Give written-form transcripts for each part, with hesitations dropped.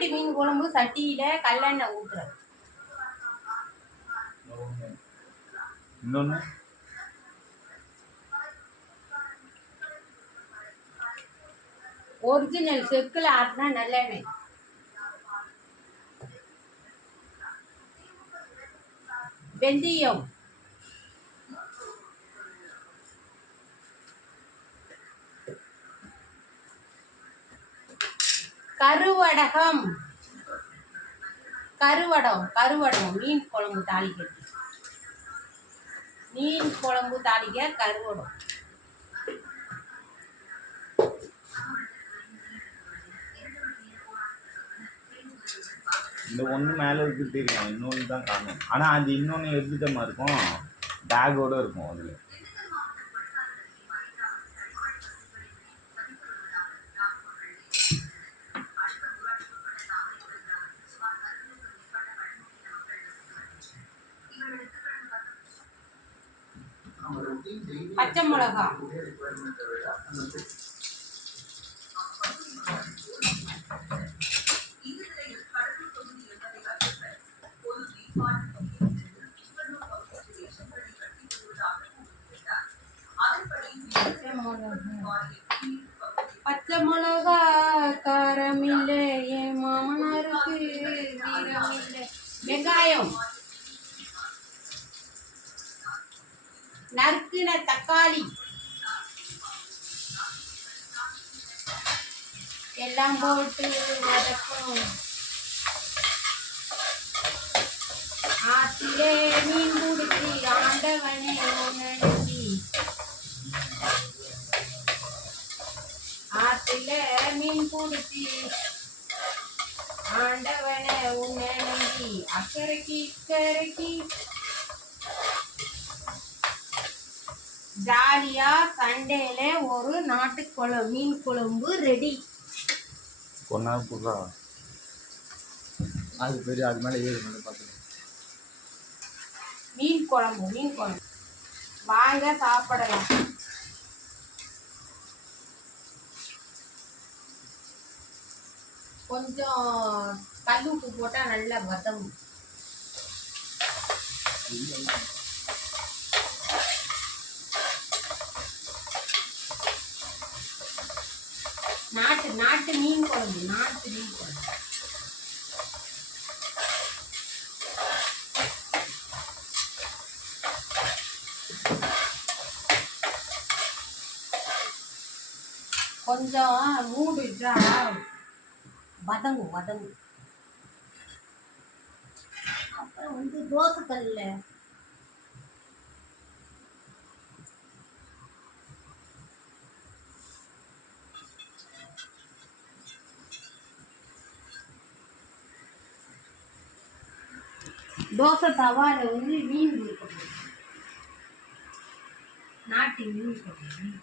நாட்டு மீன் குழம்பு சட்டியில கல்லெண்ணெய் ஊற்றுறது. இன்னொன்று ஒரிஜினல் செக்கில் ஆட்டினா நல்லெண்ணெய். வெந்தயம், கருவடகம், கருவடம் மீன் குழம்பு தாளிக்கிறது. மீன் குழம்பு தாளிக்க கருவடம். இந்த ஒன்று மேலே இருக்கு தெரியும், இன்னொன்று தான் காணும். ஆனால் அது இன்னொன்று எப்படி இருக்கும், பேக்கோடு இருக்கும். அதில் பச்சை மிளகா, பச்சை மிளகா காரம் இல்லை, என் மாமனாருக்கு வீரம் இல்லை. வெங்காயம், நறுக்கின தக்காளி எல்லாம் போட்டு வதக்கும். ஆத்திலே மீன் பிடிச்சி ஆண்டவனே உணர்ச்சி, ஆத்தில மீன் பிடிச்சி ஆண்டவனை உன்னை நம்பி அக்கறைக்கு இக்கரைக்கு ஜாலியா சண்டேல ஒரு நாட்டு மீன் குழம்பு ரெடி. கொண்டா புடுறா, அது பெரிய அது மேலே ஏறி மேலே பார்த்துக்கலாம். மீன் குழம்பு வாங்க சாப்பிடலாம். கொஞ்சம் கல் உப்பு போட்டால் நல்லா வதங்கும். நாட்டு மீன் குழம்பு, நாட்டு மீன் குழம்பு. கொஞ்சம் மூடிட்டா வதங்கும். அப்புறம் தோசைக்கல்ல தோசை தவால மீன் கொடுக்கணும். நாட்டு மீன் கொடுக்கணும்.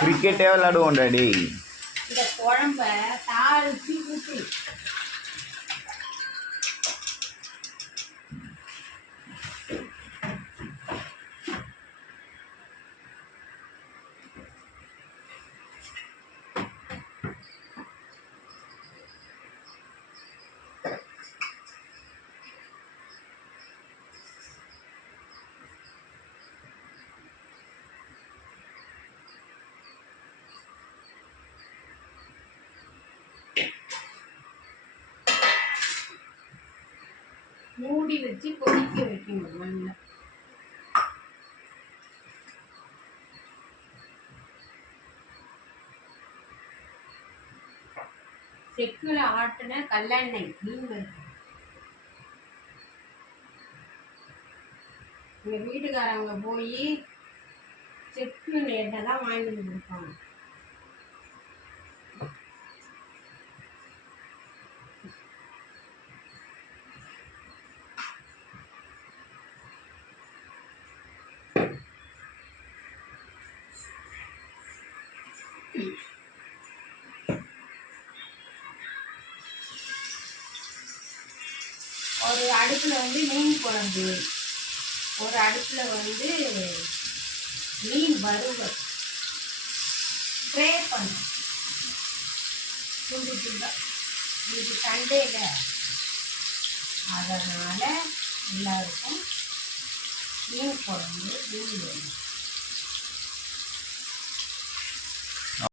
கிரிக்கெட்டே விளையாடுவோம் டாடி. இந்த குழம்ப தாளிச்சு ஊற்றி மூடி வச்சு கொதிக்க வைக்கணும். நல்லா செக்குல ஆட்டின கல்லெண்ணெய் மீன். எங்க வீட்டுக்காரங்க போய் செக்கு எண்ணெய் தான் வாங்கிட்டு வந்து கொடுப்பாங்க. வந்து மீன் குழம்பு, ஒரு அடுப்பில் வந்து மீன் வறுவல் ஃப்ரை பண்ணோம் துண்டு துண்டாக. இது சண்டேல அதனால் எல்லாருக்கும் மீன் குழம்பு மீன் வேணும்.